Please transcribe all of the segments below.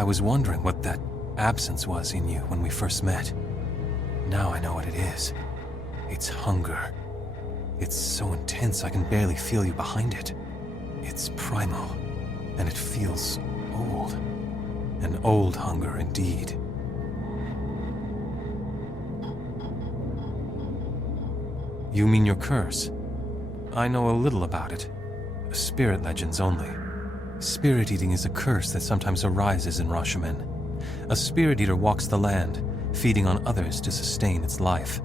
I was wondering what that absence was in you when we first met. Now I know what it is. It's hunger. It's so intense I can barely feel you behind it. It's primal, and it feels old. An old hunger indeed. You mean your curse? I know a little about it. Spirit legends only. Spirit eating is a curse that sometimes arises in Rashomon. A spirit eater walks the land, feeding on others to sustain its life.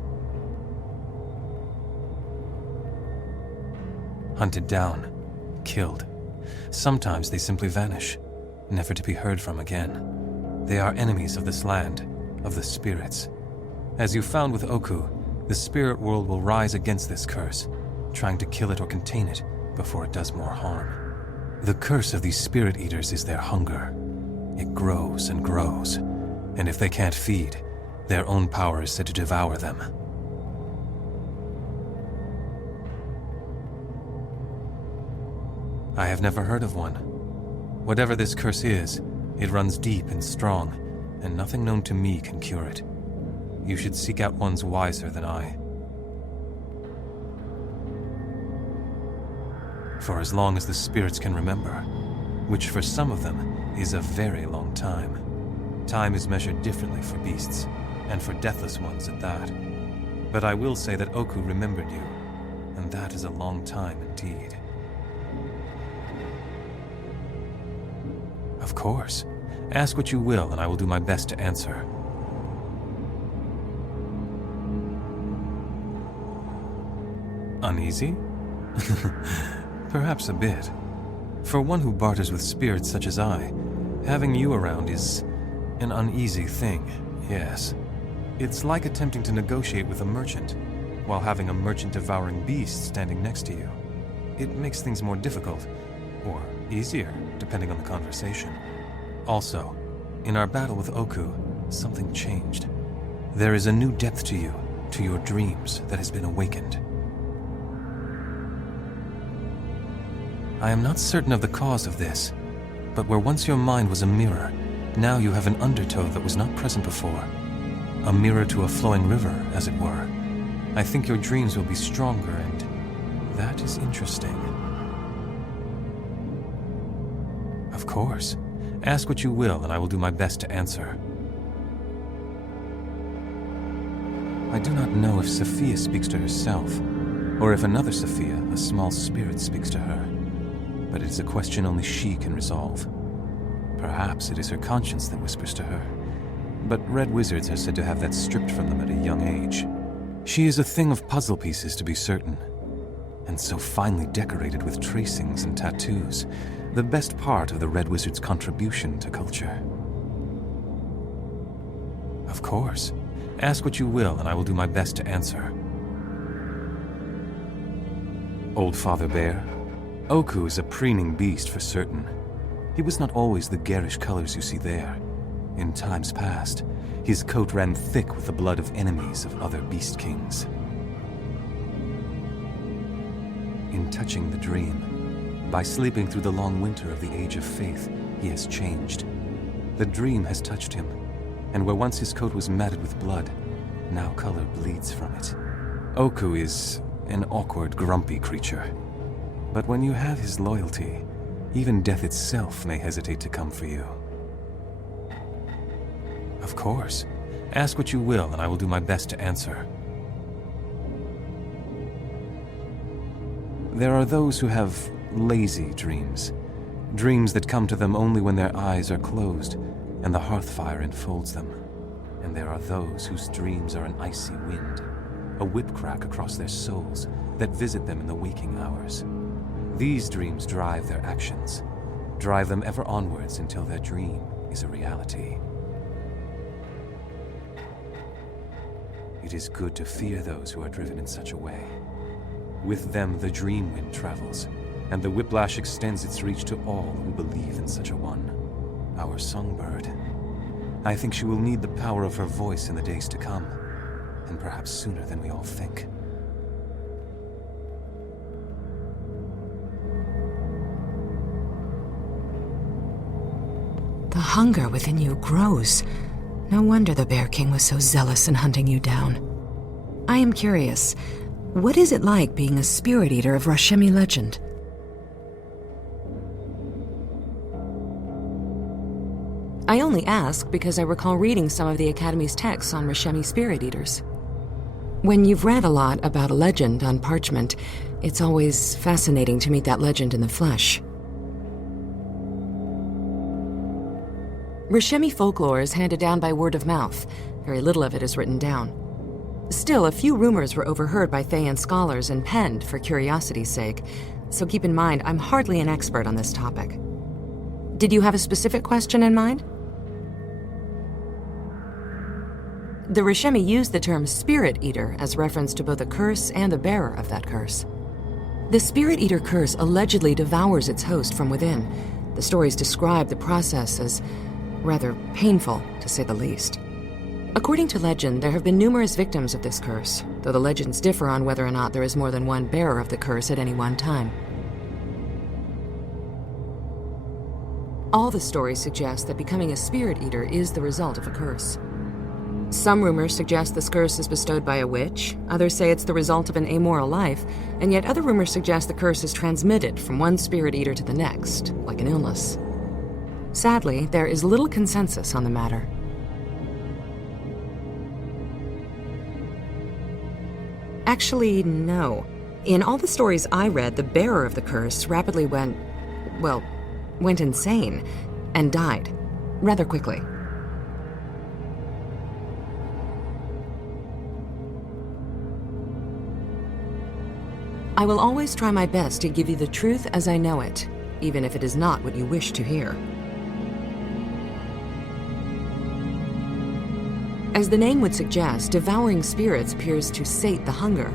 Hunted down, killed. Sometimes they simply vanish, never to be heard from again. They are enemies of this land, of the spirits. As you found with Oku, the spirit world will rise against this curse, trying to kill it or contain it before it does more harm. The curse of these spirit eaters is their hunger. It grows and grows, and if they can't feed, their own power is said to devour them. I have never heard of one. Whatever this curse is, it runs deep and strong, and nothing known to me can cure it. You should seek out ones wiser than I. For as long as the spirits can remember, which for some of them is a very long time. Time is measured differently for beasts, and for deathless ones at that. But I will say that Oku remembered you, and that is a long time indeed. Of course. Ask what you will, and I will do my best to answer. Uneasy? Perhaps a bit. For one who barters with spirits such as I, having you around is an uneasy thing, yes. It's like attempting to negotiate with a merchant, while having a merchant-devouring beast standing next to you. It makes things more difficult, or easier, depending on the conversation. Also, in our battle with Oku, something changed. There is a new depth to you, to your dreams, that has been awakened. I am not certain of the cause of this, but where once your mind was a mirror, now you have an undertow that was not present before. A mirror to a flowing river, as it were. I think your dreams will be stronger, and that is interesting. Of course. Ask what you will, and I will do my best to answer. I do not know if Sophia speaks to herself, or if another Sophia, a small spirit, speaks to her. But it is a question only she can resolve. Perhaps it is her conscience that whispers to her. But red wizards are said to have that stripped from them at a young age. She is a thing of puzzle pieces, to be certain, and so finely decorated with tracings and tattoos, the best part of the red wizard's contribution to culture. Of course. Ask what you will, and I will do my best to answer. Old Father Bear? Oku is a preening beast for certain. He was not always the garish colors you see there. In times past, his coat ran thick with the blood of enemies of other beast kings. In touching the dream, by sleeping through the long winter of the Age of Faith, he has changed. The dream has touched him, and where once his coat was matted with blood, now color bleeds from it. Oku is an awkward, grumpy creature. But when you have his loyalty, even death itself may hesitate to come for you. Of course. Ask what you will, and I will do my best to answer. There are those who have lazy dreams. Dreams that come to them only when their eyes are closed and the hearth fire enfolds them. And there are those whose dreams are an icy wind, a whip crack across their souls that visit them in the waking hours. These dreams drive their actions, drive them ever onwards until their dream is a reality. It is good to fear those who are driven in such a way. With them the dream wind travels, and the whiplash extends its reach to all who believe in such a one. Our songbird. I think she will need the power of her voice in the days to come, and perhaps sooner than we all think. The hunger within you grows. No wonder the Bear King was so zealous in hunting you down. I am curious, what is it like being a spirit eater of Rashemi legend? I only ask because I recall reading some of the Academy's texts on Rashemi spirit eaters. When you've read a lot about a legend on parchment, it's always fascinating to meet that legend in the flesh. Rashemi folklore is handed down by word of mouth. Very little of it is written down. Still, a few rumors were overheard by Thayan scholars and penned for curiosity's sake, so keep in mind I'm hardly an expert on this topic. Did you have a specific question in mind? The Rashemi used the term Spirit Eater as reference to both a curse and the bearer of that curse. The Spirit Eater curse allegedly devours its host from within. The stories describe the process as rather painful, to say the least. According to legend, there have been numerous victims of this curse, though the legends differ on whether or not there is more than one bearer of the curse at any one time. All the stories suggest that becoming a Spirit Eater is the result of a curse. Some rumors suggest this curse is bestowed by a witch, others say it's the result of an amoral life, and yet other rumors suggest the curse is transmitted from one Spirit Eater to the next, like an illness. Sadly, there is little consensus on the matter. Actually, no. In all the stories I read, the bearer of the curse rapidly went insane and died rather quickly. I will always try my best to give you the truth as I know it, even if it is not what you wish to hear. As the name would suggest, devouring spirits appears to sate the hunger,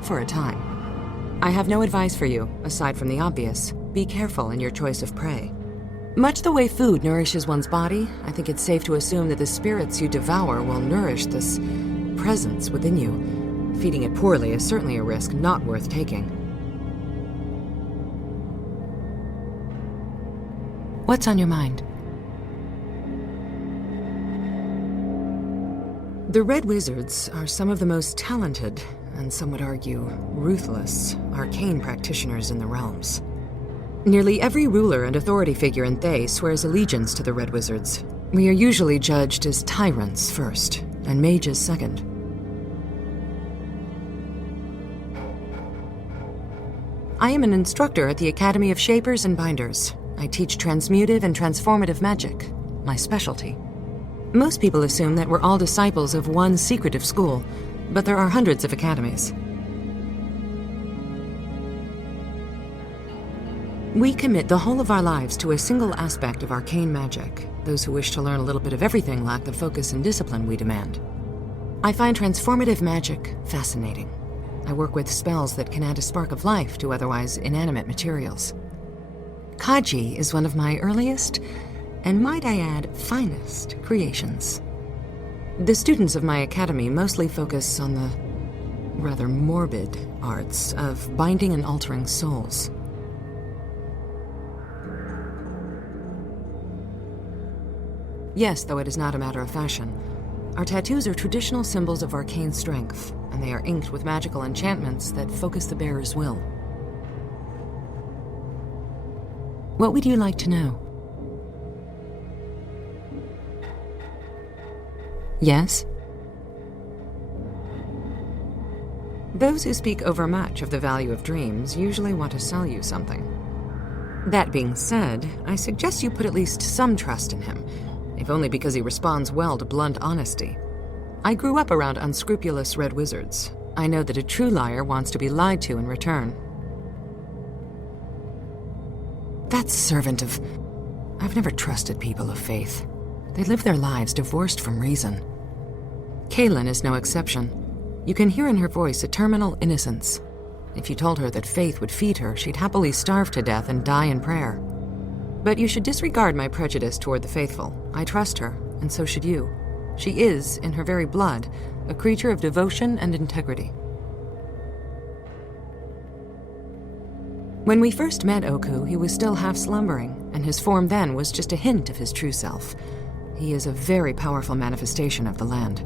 for a time. I have no advice for you, aside from the obvious. Be careful in your choice of prey. Much the way food nourishes one's body, I think it's safe to assume that the spirits you devour will nourish this presence within you. Feeding it poorly is certainly a risk not worth taking. What's on your mind? The Red Wizards are some of the most talented, and some would argue ruthless, arcane practitioners in the realms. Nearly every ruler and authority figure in Thay swears allegiance to the Red Wizards. We are usually judged as tyrants first, and mages second. I am an instructor at the Academy of Shapers and Binders. I teach transmutive and transformative magic, my specialty. Most people assume that we're all disciples of one secretive school, but there are hundreds of academies. We commit the whole of our lives to a single aspect of arcane magic. Those who wish to learn a little bit of everything lack the focus and discipline we demand. I find transformative magic fascinating. I work with spells that can add a spark of life to otherwise inanimate materials. Kaji is one of my earliest, and might I add, finest creations. The students of my academy mostly focus on the rather morbid arts of binding and altering souls. Yes, though it is not a matter of fashion. Our tattoos are traditional symbols of arcane strength, and they are inked with magical enchantments that focus the bearer's will. What would you like to know? Yes? Those who speak overmuch of the value of dreams usually want to sell you something. That being said, I suggest you put at least some trust in him, if only because he responds well to blunt honesty. I grew up around unscrupulous Red Wizards. I know that a true liar wants to be lied to in return. That servant of... I've never trusted people of faith. They live their lives divorced from reason. Kaylin is no exception. You can hear in her voice a terminal innocence. If you told her that faith would feed her, she'd happily starve to death and die in prayer. But you should disregard my prejudice toward the faithful. I trust her, and so should you. She is, in her very blood, a creature of devotion and integrity. When we first met Oku, he was still half slumbering, and his form then was just a hint of his true self. He is a very powerful manifestation of the land.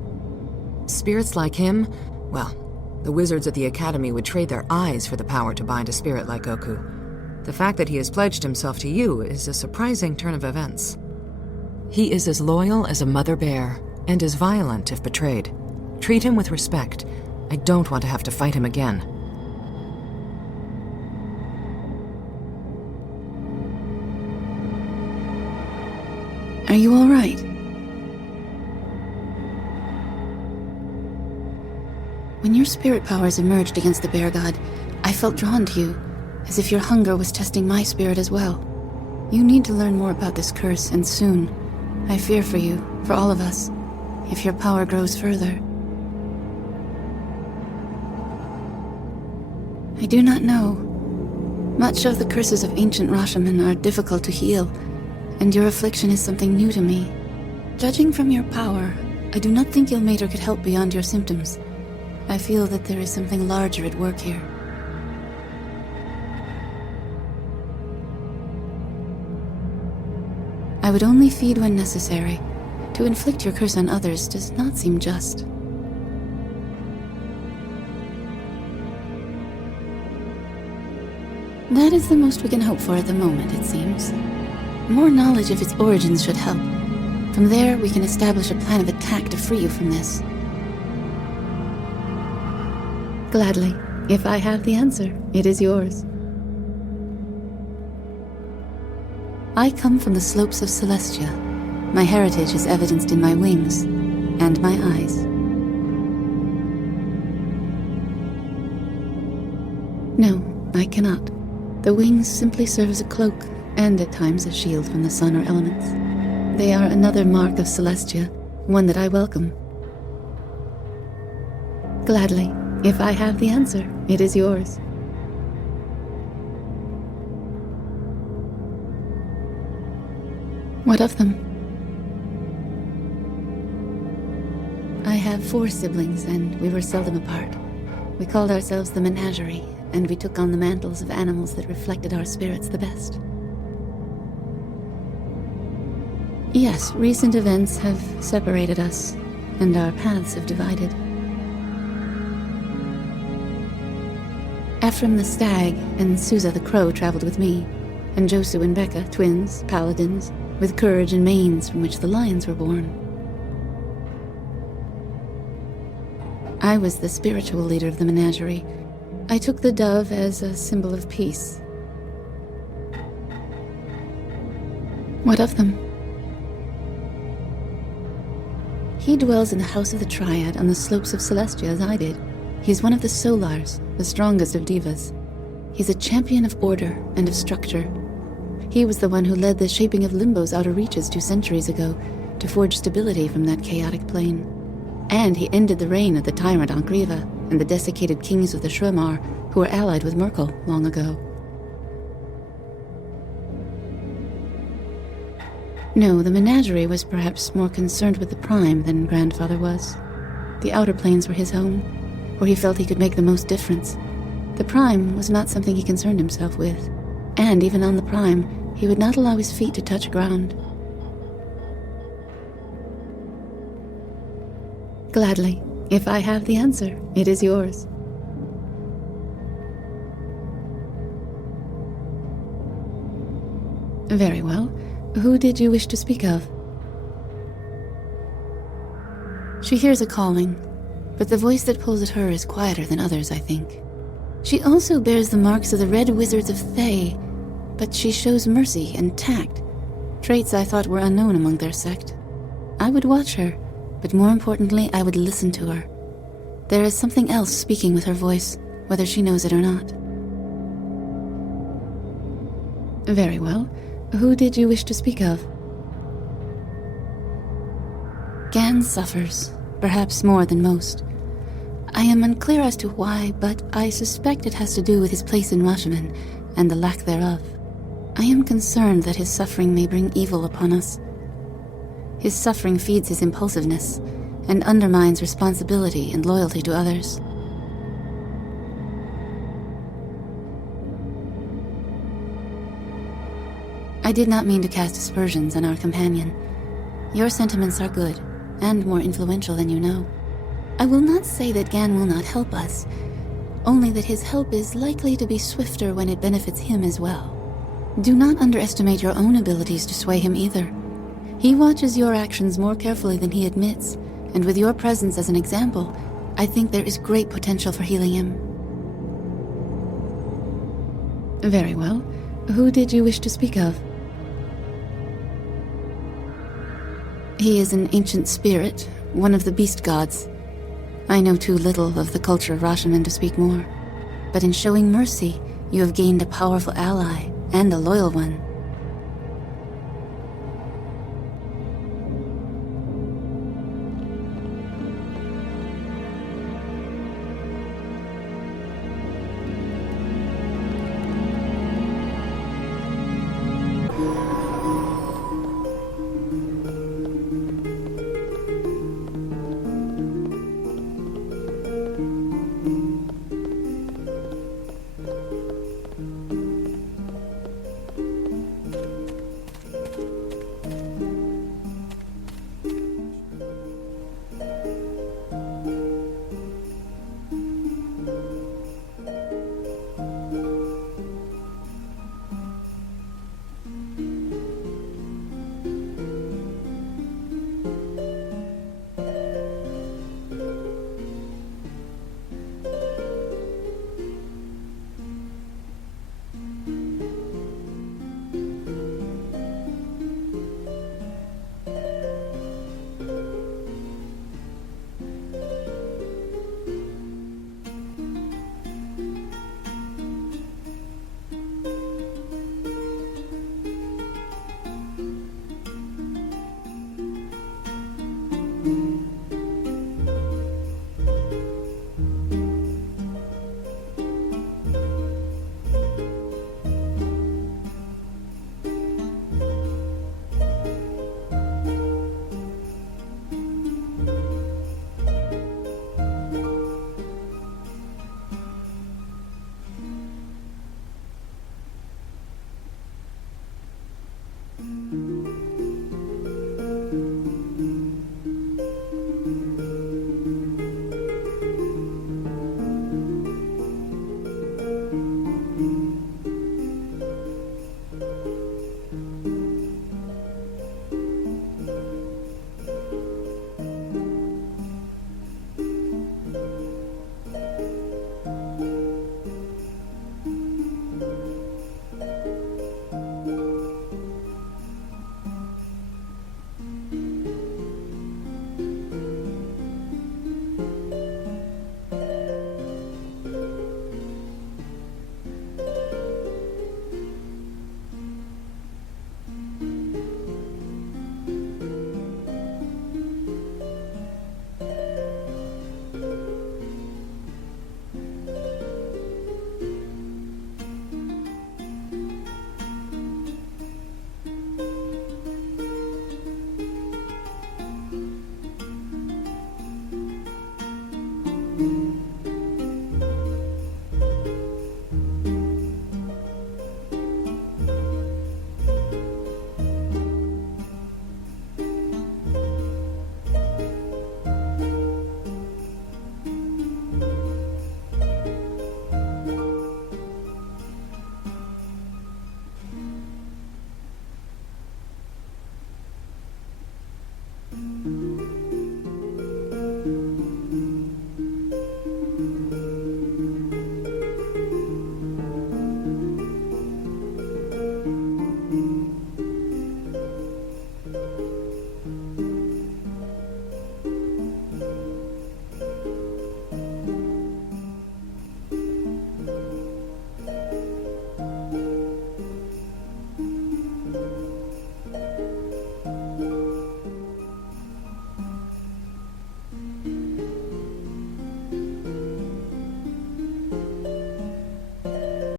Spirits like him, well, the wizards at the Academy would trade their eyes for the power to bind a spirit like Oku. The fact that he has pledged himself to you is a surprising turn of events. He is as loyal as a mother bear, and as violent if betrayed. Treat him with respect. I don't want to have to fight him again. Are you all right? When your spirit powers emerged against the bear god, I felt drawn to you, as if your hunger was testing my spirit as well. You need to learn more about this curse, and soon. I fear for you, for all of us, if your power grows further. I do not know. Much of the curses of ancient Rashomon are difficult to heal, and your affliction is something new to me. Judging from your power, I do not think Ilmater could help beyond your symptoms. I feel that there is something larger at work here. I would only feed when necessary. To inflict your curse on others does not seem just. That is the most we can hope for at the moment, it seems. More knowledge of its origins should help. From there, we can establish a plan of attack to free you from this. Gladly. If I have the answer, it is yours. I come from the slopes of Celestia. My heritage is evidenced in my wings and my eyes. No, I cannot. The wings simply serve as a cloak, and at times a shield from the sun or elements. They are another mark of Celestia, one that I welcome. Gladly. If I have the answer, it is yours. What of them? I have 4 siblings, and we were seldom apart. We called ourselves the Menagerie, and we took on the mantles of animals that reflected our spirits the best. Yes, recent events have separated us, and our paths have divided. Ephraim the stag and Susa the crow traveled with me, and Josu and Becca, twins, paladins, with courage and manes from which the lions were born. I was the spiritual leader of the menagerie. I took the dove as a symbol of peace. What of them? He dwells in the House of the Triad on the slopes of Celestia as I did. He is one of the Solars, the strongest of divas. He's a champion of order and of structure. He was the one who led the shaping of Limbo's outer reaches 2 centuries ago to forge stability from that chaotic plane. And he ended the reign of the tyrant Ankriva and the desiccated kings of the Shremar, who were allied with Merkel long ago. No, the menagerie was perhaps more concerned with the Prime than Grandfather was. The outer planes were his home, where he felt he could make the most difference. The Prime was not something he concerned himself with, and even on the Prime, he would not allow his feet to touch ground. Gladly. If I have the answer, it is yours. Very well. Who did you wish to speak of? She hears a calling, but the voice that pulls at her is quieter than others, I think. She also bears the marks of the Red Wizards of Thay, but she shows mercy and tact, traits I thought were unknown among their sect. I would watch her, but more importantly, I would listen to her. There is something else speaking with her voice, whether she knows it or not. Very well. Who did you wish to speak of? Gan suffers, perhaps more than most. I am unclear as to why, but I suspect it has to do with his place in Rashomon and the lack thereof. I am concerned that his suffering may bring evil upon us. His suffering feeds his impulsiveness and undermines responsibility and loyalty to others. I did not mean to cast aspersions on our companion. Your sentiments are good, and more influential than you know. I will not say that Gan will not help us, only that his help is likely to be swifter when it benefits him as well. Do not underestimate your own abilities to sway him either. He watches your actions more carefully than he admits, and with your presence as an example, I think there is great potential for healing him. Very well. Who did you wish to speak of? He is an ancient spirit, one of the beast gods. I know too little of the culture of Rashomon to speak more, but in showing mercy, you have gained a powerful ally, and a loyal one.